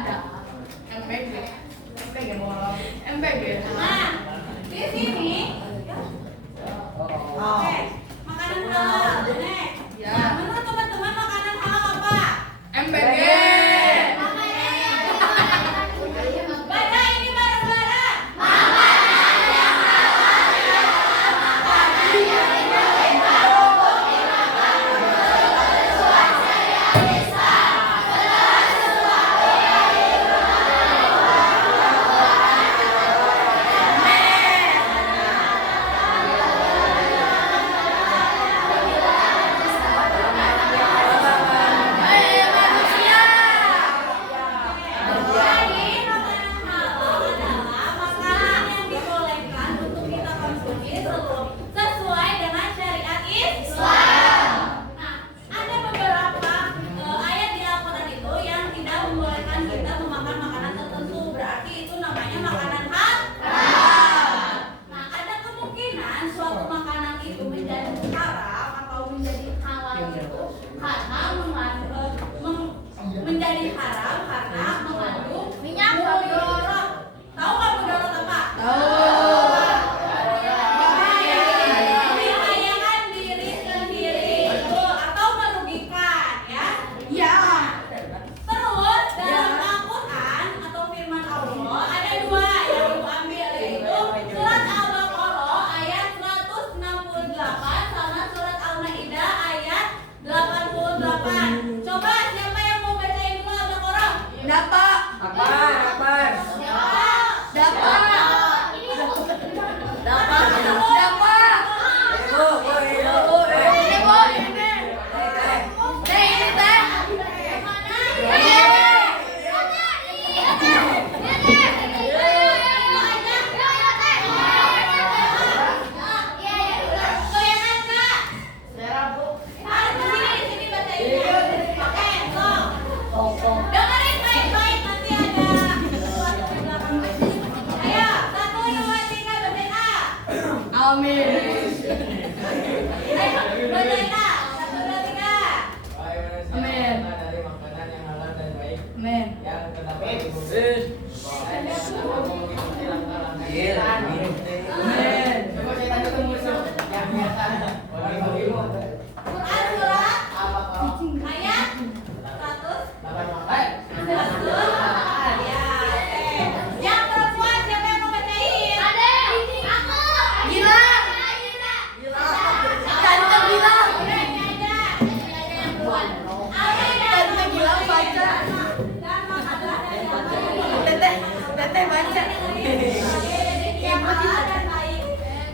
ada. MPG. MPG mau. MPG. Nah, di sini oke, makanan halal. Nek. Ya. Nah, menurut teman-teman makanan halal apa? MPG. Baca ini bareng-bareng. Jadi, makanan halal adalah makanan yang dibolehkan untuk kita konsumsi sesuai dengan syariat Islam. Nah, ada beberapa ayat di Al-Quran itu yang tidak membolehkan kita memakan makanan tertentu. Berarti itu namanya makanan halal. Nah, ada kemungkinan suatu makanan itu menjadi haram atau menjadi halal itu karena menjadi haram karena mengandung minyak mudarat. Tahu nggak mudarat apa? Membahayakan diri sendiri itu atau merugikan, ya. Ya. Terus dalam Al-Quran atau firman Allah ada dua yang ibu ambil, yaitu surat Al-Baqarah ayat 168 sama surat Al-Maidah ayat 88. Coba siapa yang mau bacain dulu Al-Baqarah? Dapat. Apaan? Siapa? Dapat. Dapat. Dapat. Ini boy, ini. Teh ini teh. Dengerin baik-baik, nanti ada sesuatu di belakang. Ayo, 1, 2, 3, bacain A. Amin. Ayo, bacain A. 1, 2, 3. Amin. Dari makanan yang halal dan baik Amin. yang terdapat di bumi. Kamu mengikuti langkah-langkah kita. Amin. Coba saya tanya ke musuh yang biasa. Bagi-bagimu. Quran surat Al-Baqarah. ayat 100. 8. Ya, oke. Yang perempuan siapa yang mau bacain? Gila. Tante bilang. Ini aja yang perempuan. Tante bilang baca. Dan makanan dari apa yang Teteh baca. yang halal dan baik,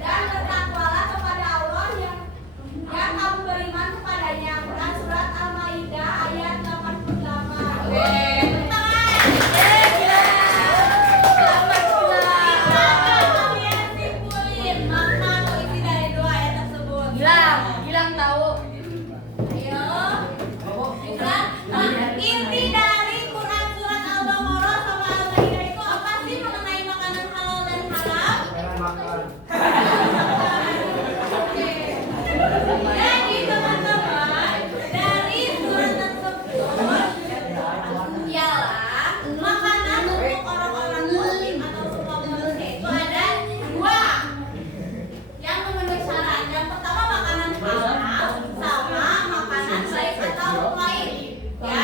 dan bertakwalah kepada Allah yang kamu beriman kepadanya. Quran surat Al-Maidah ayat 88. Oke, tepuk tangan. Bisa nggak kalian simpulin makna atau isi dari dua ayat tersebut? Gilang tahu. Ayo. Bisa? Nah, inti dari Quran surat Al-Baqarah sama Al-Maidah itu apa sih mengenai makanan halal dan haram? Jangan makan. Oke. Jadi teman-teman, dari surat tersebut ialah makanan untuk orang-orang muslim atau semua manusia itu ada dua yang memenuhi syarat. Yang pertama makanan halal sama makanan baik atau lain. Ya.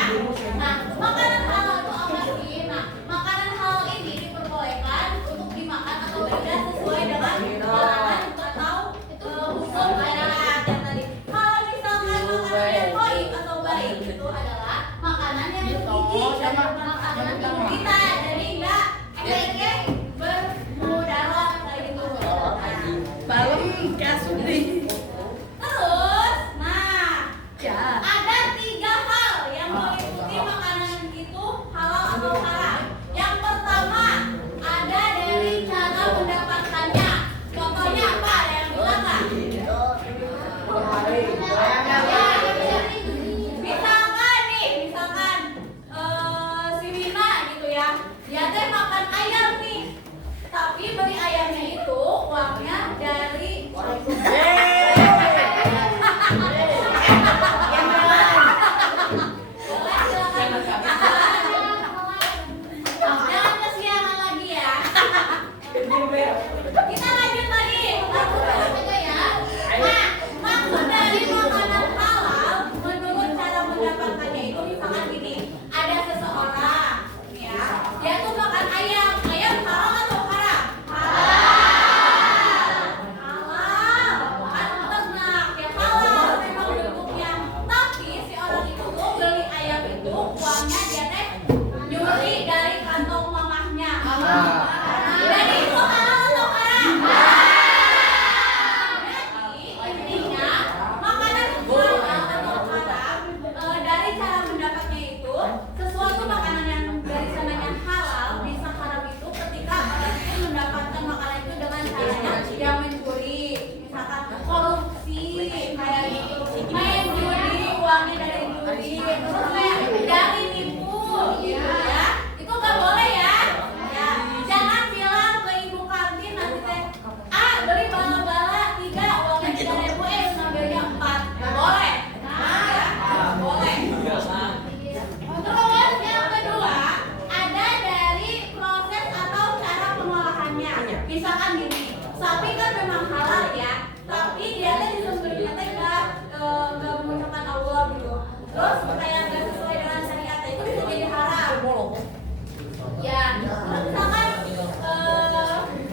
Nah, makanan halal itu apa sih? Nah, makanan halal ini diperbolehkan untuk dimakan atau tidak sesuai dengan larangan atau hukum syariat yang tadi. Kalau misalkan makanan yang baik atau baik itu adalah makanan yang bergizi dan makanan tubuh kita, jadi enggak efeknya bermudarat kayak gitu. Balem kasudi. Terus, nah, Ya. ada 3 hal yang meliputi makanan itu halal atau haram. Yang pertama, ada dari cara mendapatkannya. Contohnya apa? Ada yang bilang nggak? Misalkan nih, si Wina gitu ya, dia teh makan ayam nih, tapi beli ayamnya itu uangnya dari terus kayak dari nipu, gitu ya. Itu nggak boleh ya. Ya, jangan bilang ke ibu kantin nanti teh, beli bala-bala 3 uangnya 3.000 ngambilnya 4. Nggak boleh. Nah, ya, nggak boleh. Terus yang kedua, ada dari proses atau cara pengolahannya. Misalkan gini, sapi kan memang halal ya, tapi dia teh disembelihnya teh nggak mengucapkan Allah gitu. Terus kayak nggak sesuai dengan syariat, itu bisa jadi haram. Ya, terus misalkan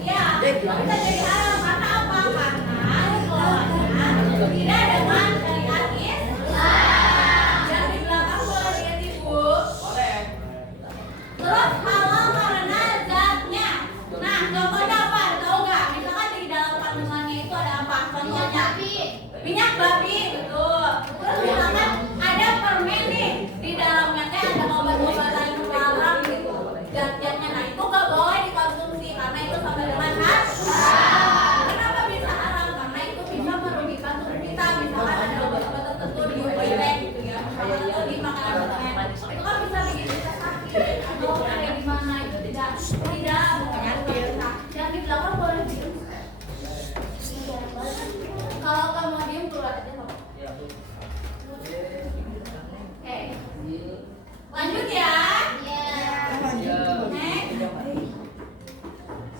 ya bisa jadi haram karena apa? Karena pengelolaannya tidak dengan syariat Islam. Yang di belakang boleh lihat ibu. Terus halal karena zatnya. Nah, contohnya apa? Tahu nggak? Misalkan di dalam kandungannya itu ada apa? Contohnya minyak babi, betul. Terus misalkan ada permen nih, di dalamnya teh ada obat-obatan terlarang gitu. Zat-zatnya, nah itu nggak boleh dikonsumsi karena itu sama dengan haram. Kenapa bisa haram? Karena itu bisa merugikan tubuh kita. Misalkan ada obat-obat tertentu di toilet gitu ya, atau di makanan itu kan bisa bikin kita sakit atau ada di mana itu tidak yang di belakang boleh diem. Kalau kamu diem keluar aja loh. Oke, lanjut ya.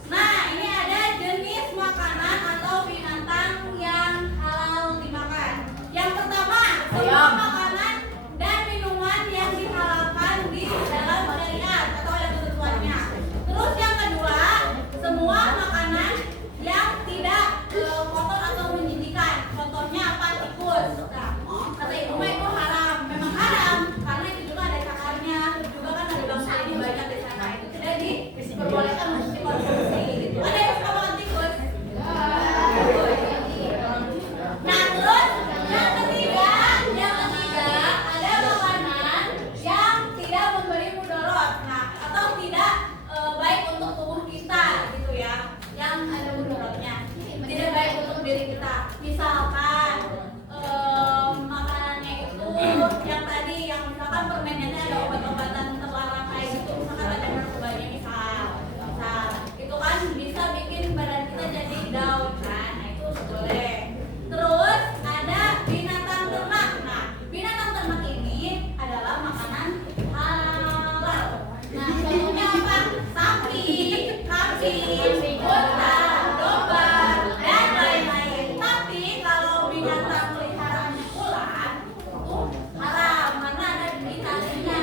Nah, ini ada jenis makanan atau binatang yang halal dimakan. Yang pertama, semua makanan dan minuman yang dihalalkan di dalam syariat atau ada ketentuannya. Terus yang kedua, semua makanan yang tidak kotor atau menjijikan. Contohnya apa? Tikus. Nah, kata ibu mah itu haram. Memang haram karena itu juga ada cakarnya. Terus juga kan ada bakteri banyak di sana. Itu tidak diperbolehkan untuk dikonsumsi. Gitu. Ada yang suka makan tikus? Nah, terus yang ketiga ada makanan yang tidak memberi mudarat. Nah, atau tidak baik untuk tubuh kita gitu ya. Yang ada mudaratnya. Tidak baik untuk diri kita. Misalkan makanannya itu yang tadi yang misalkan permennya ada obat-obatan terlarang kayak gitu. Misalkan ada narkobanya misal. Itu kan bisa bikin badan kita jadi down kan. Nah, itu boleh. Terus ada binatang ternak. Nah, binatang ternak ini adalah makanan halal. Nah, contohnya apa? Sapi, kambing, unta, domba, dan lain-lain. Tapi kalau binatang peliharaannya ular, itu haram karena ada di talinya.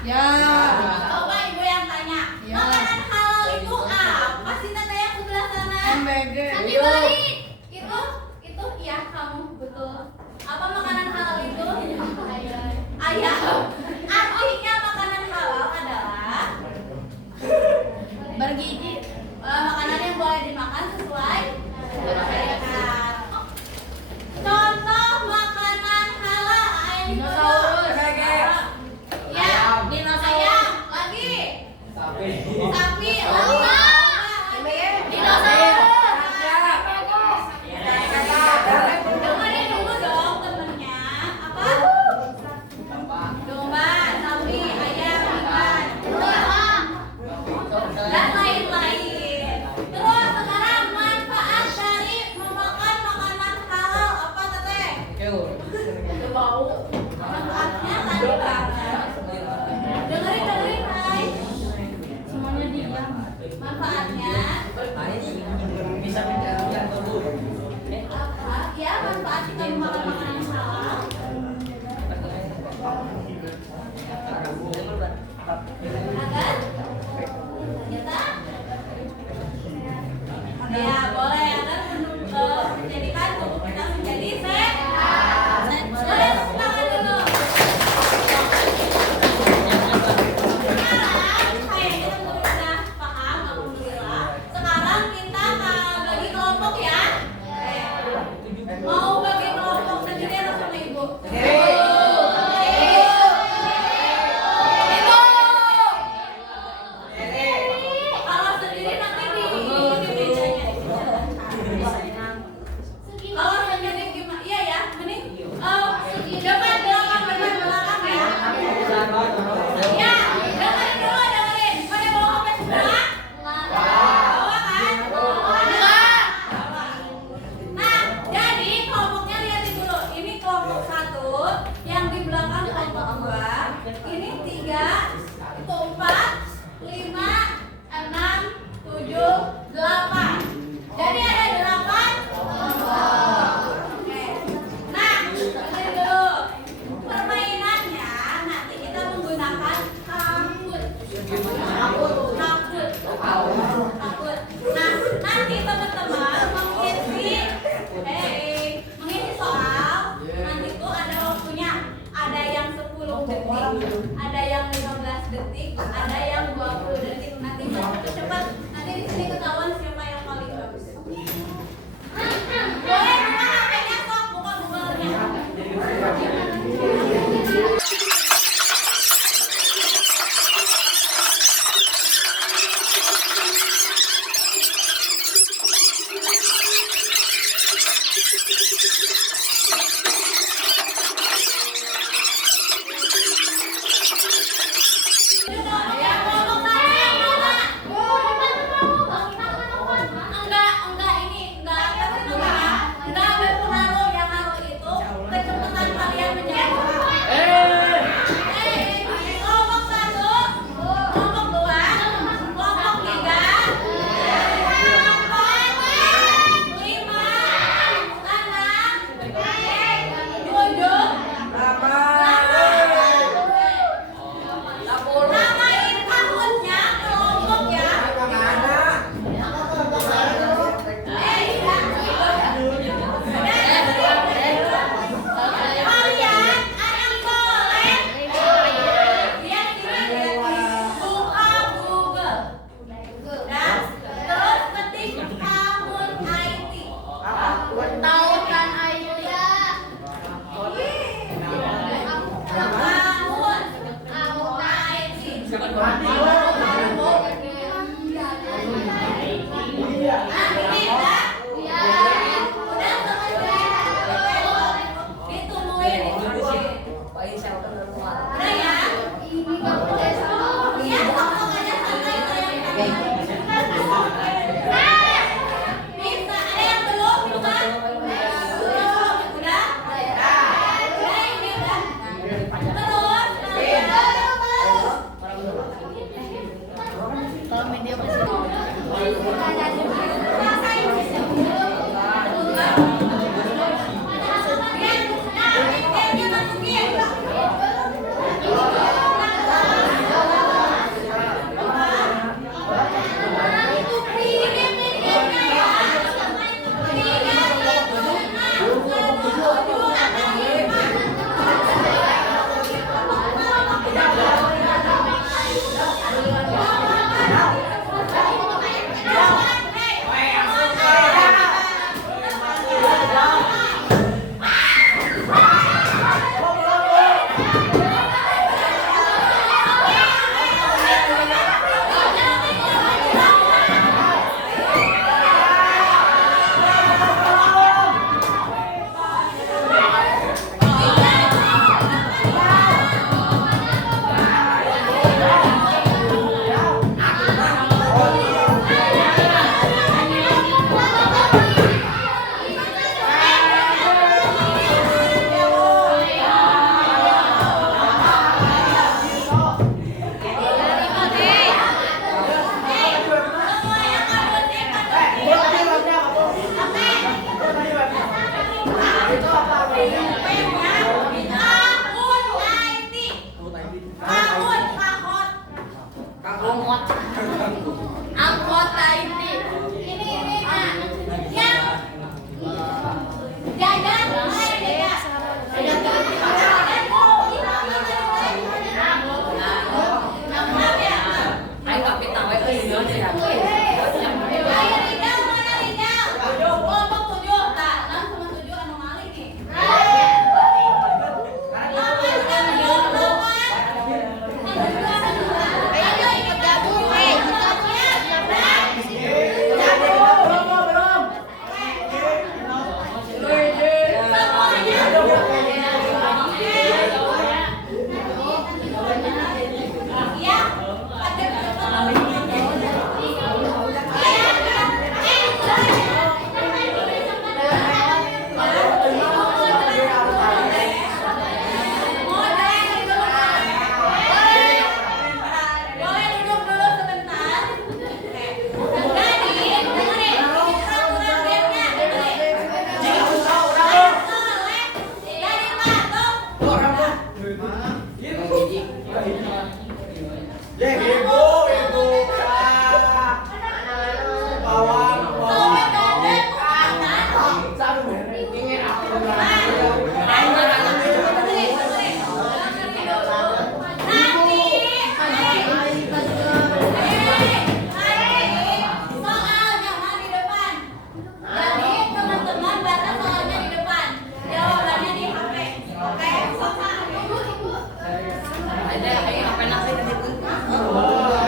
Ya. Coba ibu yang tanya. Ya. Makanan halal itu apa sih tante yang sebelah sana? Hamburger. Nanti balik. Itu ya kamu betul. Apa makanan halal itu? Ayam. Artinya makanan halal adalah Bergizi. makanan yang boleh dimakan sesuai syariat. Contoh makanan halal ayam. Dinosaurus. Ya, ayam. Lagi. Sapi. Lagi. Dinosaurus. Dengerin dulu dong temennya. Apa? Domba, sapi, ayam, ikan, dan lain-lain. Terus sekarang manfaat dari memakan makanan halal apa teteh? Bau. Manfaatnya tadi banget. Dengerin, hai. Semuanya diam. Manfaatnya Bisa menjadi yang bagus. apa? Ya manfaat kita memakan makanan halal. Agar ternyata ya boleh agar menjadikan tubuh kita menjadi sehat. Boleh tepuk tangan dulu. Sekarang kayaknya teman-teman udah paham, alhamdulillah. Sekarang kita bagi kelompok ya. Mau bagi kelompok sendiri atau sama ibu? Kalau sendiri nanti di mejanya. Kalau sendiri gimana? Iya ya, mending depan belakang ya. Ya, dengerin. Pada bawa HP semua? Bawa kan? Enggak. Nah, jadi kelompoknya lihatin dulu. Ini kelompok 1, yang di belakang kelompok 2. Ini 3, itu 4, 5, 6, 7, 8. Jadi ada 8 kelompok. Oke. Nah, dengerin dulu. Permainannya nanti kita menggunakan kabut. Kabut. Nah, nanti teman-teman mengisi soal. Nanti tuh ada waktunya. Ada yang 10 detik, ada yang 15 detik, ada yang 20 detik. Nanti cepat. Nanti di sini ketahuan siapa yang paling bagus. Boleh buka HP-nya sok, buka Google-nya. Enggak berpengaruh yang ngaruh itu kecepatan kalian menjawab. Kelompok 1, kelompok 2, kelompok 3, 4, 5, 6, 7, 8. Namain tahunnya kelompok ya. Kalian anak soleh. Lihat sini, buka Google. Dan terus ketik tahun IT. Tahun kan IT. Terus Ya, ibu. Bawang. Sampai gandeng kanan. Sabu ingin aku. Ada, ayo apa nak kita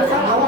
Nggak salah.